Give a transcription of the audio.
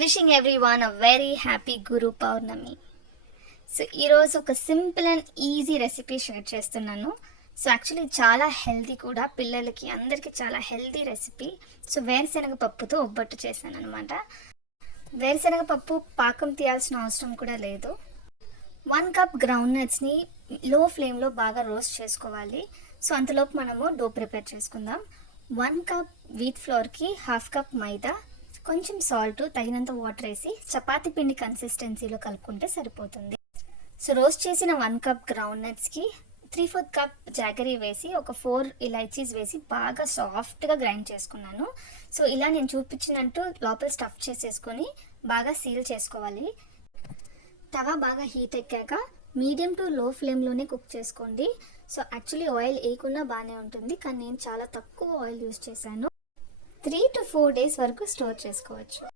Wishing everyone a very happy Guru Purnima. So ఈరోజు ఒక simple and easy recipe share చేస్తున్నాను. So actually చాలా healthy కూడా, పిల్లలకి అందరికీ చాలా హెల్తీ రెసిపీ. సో వేరుశనగ పప్పుతో ఒబ్బట్టు చేశాను అనమాట. వేరుశనగ పప్పు పాకం తీయాల్సిన అవసరం కూడా లేదు. 1 కప్ గ్రౌండ్ నట్స్ని లో ఫ్లేమ్లో బాగా రోస్ట్ చేసుకోవాలి. సో అంతలోపు మనము డో ప్రిపేర్ చేసుకుందాం. 1 కప్ వీట్ ఫ్లోర్కి 1/2 కప్ మైదా, కొంచెం సాల్ట్, తగినంత వాటర్ వేసి చపాతీ పిండి కన్సిస్టెన్సీలో కలుపుకుంటే సరిపోతుంది. సో రోస్ట్ చేసిన 1 కప్ గ్రౌండ్ నట్స్కి 3/4 కప్ జాగరీ వేసి ఒక 4 ఇలైచీస్ వేసి బాగా సాఫ్ట్గా గ్రైండ్ చేసుకున్నాను. సో ఇలా నేను చూపించినట్టు లోపల స్టఫ్ చేసేసుకొని బాగా సీల్ చేసుకోవాలి. తవా బాగా హీట్ ఎక్కాక మీడియం టు లో ఫ్లేమ్లోనే కుక్ చేసుకోండి. సో యాక్చువల్లీ ఆయిల్ వేయకుండా బాగానే ఉంటుంది, కానీ నేను చాలా తక్కువ ఆయిల్ యూస్ చేశాను. 3 to 4 days వరకు స్టోర్ చేసుకోవచ్చు.